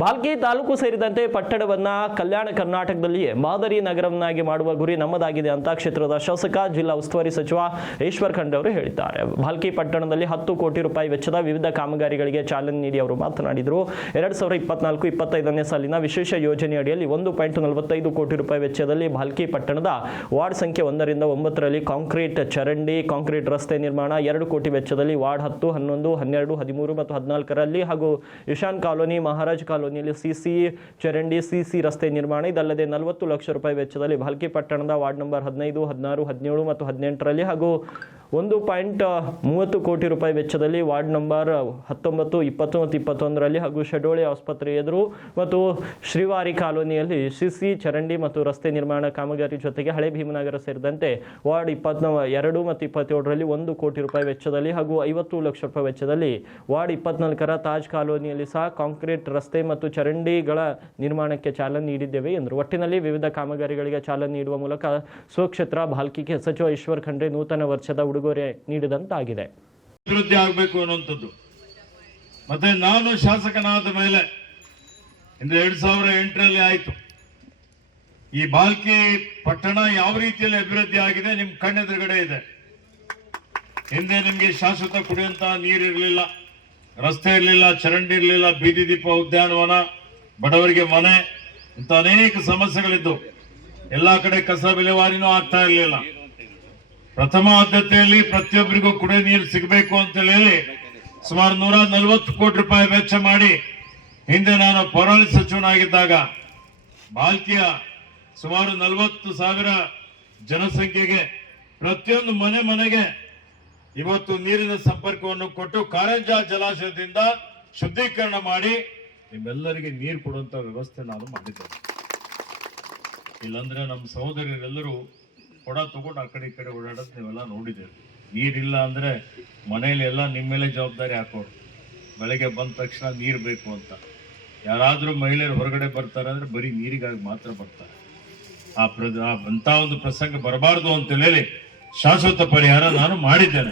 ಭಾಲ್ಕಿ ತಾಲೂಕು ಸೇರಿದಂತೆ ಪಟ್ಟಣವನ್ನ ಕಲ್ಯಾಣ ಕರ್ನಾಟಕದಲ್ಲಿ ಮಾದರಿ ನಗರವನ್ನಾಗಿ ಮಾಡುವ ಗುರಿ ನಮ್ಮದಾಗಿದೆ ಅಂತ ಕ್ಷೇತ್ರದ ಶಾಸಕ ಜಿಲ್ಲಾ ಉಸ್ತುವಾರಿ ಸಚಿವ ಈಶ್ವರ್ ಖಂಡ್ರೆ ಅವರು ಹೇಳಿದ್ದಾರೆ. ಭಾಲ್ಕಿ ಪಟ್ಟಣದಲ್ಲಿ 10 ಕೋಟಿ ರೂಪಾಯಿ ವೆಚ್ಚದ ವಿವಿಧ ಕಾಮಗಾರಿಗಳಿಗೆ ಚಾಲನೆ ನೀಡಿ ಅವರು ಮಾತನಾಡಿದರು. 2024-25ನೇ ಸಾಲಿನ ವಿಶೇಷ ಯೋಜನೆ ಅಡಿಯಲ್ಲಿ 1.45 ಕೋಟಿ ರೂಪಾಯಿ ವೆಚ್ಚದಲ್ಲಿ ಭಾಲ್ಕಿ ಪಟ್ಟಣದ ವಾರ್ಡ್ ಸಂಖ್ಯೆ 1ರಿಂದ 9ರಲ್ಲಿ ಕಾಂಕ್ರೀಟ್ ಚರಂಡಿ, ಕಾಂಕ್ರೀಟ್ ರಸ್ತೆ ನಿರ್ಮಾಣ, 2 ಕೋಟಿ ವೆಚ್ಚದಲ್ಲಿ ವಾರ್ಡ್ 10, 11, 12, 13 ಮತ್ತು 14ರಲ್ಲಿ ಹಾಗೂ ಇಶಾನ್ ಕಾಲೋನಿ, ಮಹಾರಾಜ್ ಕಾಲೋನಿಯಲ್ಲಿ ಸಿಸಿ ಚರಂಡಿ, ಸಿಸಿ ರಸ್ತೆ ನಿರ್ಮಾಣ. ಇದಲ್ಲದೆ 40 ಲಕ್ಷ ರೂಪಾಯಿ ವೆಚ್ಚದಲ್ಲಿ ಭಾಲ್ಕಿ ಪಟ್ಟಣದ ವಾರ್ಡ್ ನಂಬರ್ 15, 16, 17 ಮತ್ತು 18ರಲ್ಲಿ ಹಾಗೂ 1.30 ಕೋಟಿ ರೂಪಾಯಿ ವೆಚ್ಚದಲ್ಲಿ ವಾರ್ಡ್ ನಂಬರ್ 19, 20 ಮತ್ತು 21ರಲ್ಲಿ ಹಾಗೂ ಶೆಡೋಳಿ ಆಸ್ಪತ್ರೆ ಎದುರು ಮತ್ತು ಶ್ರೀವಾರಿ ಕಾಲೋನಿಯಲ್ಲಿ ಸಿಸಿ ಚರಂಡಿ ಮತ್ತು ರಸ್ತೆ ನಿರ್ಮಾಣ ಕಾಮಗಾರಿ ಜೊತೆಗೆ ಹಳೆ ಭೀಮನಗರ ಸೇರಿದಂತೆ ವಾರ್ಡ್ 22 ಮತ್ತು 27ರಲ್ಲಿ 1 ಕೋಟಿ ರೂಪಾಯಿ ವೆಚ್ಚದಲ್ಲಿ ಹಾಗೂ 50 ಲಕ್ಷ ರೂಪಾಯಿ ವೆಚ್ಚದಲ್ಲಿ ವಾರ್ಡ್ 24ರ ತಾಜ್ ಕಾಲೋನಿಯಲ್ಲಿ ಸಹ ಕಾಂಕ್ರೀಟ್ ರಸ್ತೆ ಮತ್ತು ಚರಂಡಿಗಳ ನಿರ್ಮಾಣಕ್ಕೆ ಚಾಲನೆ ನೀಡಿದ್ದೇವೆ ಎಂದರು. ಒಟ್ಟಿನಲ್ಲಿ ವಿವಿಧ ಕಾಮಗಾರಿಗಳಿಗೆ ಚಾಲನೆ ನೀಡುವ ಮೂಲಕ ಸ್ವಕ್ಷೇತ್ರ ಭಾಲ್ಕಿಗೆ ಸಚಿವ ಈಶ್ವರ್ ಖಂಡ್ರೆ ನೂತನ ವರ್ಷದ ಉಡುಗೊರೆ ನೀಡಿದಂತಾಗಿದೆ. ಅಭಿವೃದ್ಧಿ ಆಗಬೇಕು ಅನ್ನುವಂಥದ್ದು. ಮತ್ತೆ ನಾನು ಶಾಸಕನಾದ ಮೇಲೆ 2008ರಲ್ಲಿ ಆಯಿತು. ಈ ಭಾಲ್ಕಿ ಪಟ್ಟಣ ಯಾವ ರೀತಿಯಲ್ಲಿ ಅಭಿವೃದ್ಧಿ ಆಗಿದೆ ನಿಮ್ ಕಣ್ಣೆದುರುಗಡೆ ಇದೆ. ಹಿಂದೆ ನಿಮ್ಗೆ ಶಾಶ್ವತ ಕುಡಿಯುವಂತಹ ನೀರಿರಲಿಲ್ಲ, ರಸ್ತೆ ಇರಲಿಲ್ಲ, ಚರಂಡಿ ಇರಲಿಲ್ಲ, ಬೀದಿ ದೀಪ ಉದ್ಯಾನವನ, ಬಡವರಿಗೆ ಮನೆ, ಇಂಥ ಅನೇಕ ಸಮಸ್ಯೆಗಳಿದ್ದು. ಎಲ್ಲಾ ಕಡೆ ಕಸ ವಿಲೇವಾರಿನೂ ಆಗ್ತಾ ಇರಲಿಲ್ಲ. ಪ್ರಥಮ ಆದ್ಯತೆಯಲ್ಲಿ ಪ್ರತಿಯೊಬ್ಬರಿಗೂ ಕುಡಿಯುವ ನೀರು ಸಿಗಬೇಕು ಅಂತ ಹೇಳಿ ಸುಮಾರು 140 ಕೋಟಿ ರೂಪಾಯಿ ವೆಚ್ಚ ಮಾಡಿ ಹಿಂದೆ ನಾನು ಪೌರಾಣಿಕ ಸಚಿವನಾಗಿದ್ದಾಗ ಭಾಲ್ಕಿಯ ಸುಮಾರು 40,000 ಜನಸಂಖ್ಯೆಗೆ ಪ್ರತಿಯೊಂದು ಮನೆಗೆ ಇವತ್ತು ನೀರಿನ ಸಂಪರ್ಕವನ್ನು ಕೊಟ್ಟು ಕಾರಂಜಾ ಜಲಾಶಯದಿಂದ ಶುದ್ಧೀಕರಣ ಮಾಡಿ ನಿಮ್ಮೆಲ್ಲರಿಗೆ ನೀರು ಕೊಡುವಂತ ವ್ಯವಸ್ಥೆ ನಾನು ಮಾಡಿದ್ದೇನೆ. ಇಲ್ಲಾಂದ್ರೆ ನಮ್ಮ ಸಹೋದರರೆಲ್ಲರೂ ಕೊಡ ತಗೊಂಡು ಆ ಕಡೆ ಈ ಕಡೆ ಓಡಾಡೋದು ನೀವೆಲ್ಲ ನೋಡಿದ್ದೀರಿ. ನೀರಿಲ್ಲ ಅಂದ್ರೆ ಮನೆಯಲ್ಲಿ ಎಲ್ಲ ನಿಮ್ಮ ಮೇಲೆ ಜವಾಬ್ದಾರಿ ಹಾಕೋರು. ಬೆಳಗ್ಗೆ ಬಂದ ತಕ್ಷಣ ನೀರು ಬೇಕು ಅಂತ ಯಾರಾದ್ರೂ ಮಹಿಳೆಯರು ಹೊರಗಡೆ ಬರ್ತಾರೆ ಅಂದ್ರೆ ಬರೀ ನೀರಿಗಾಗಿ ಮಾತ್ರ ಬರ್ತಾರೆ. ಅಂತ ಒಂದು ಪ್ರಸಂಗ ಬರಬಾರ್ದು ಅಂತ ಹೇಳಿ ಶಾಶ್ವತ ಪರಿಹಾರ ನಾನು ಮಾಡಿದ್ದೇನೆ.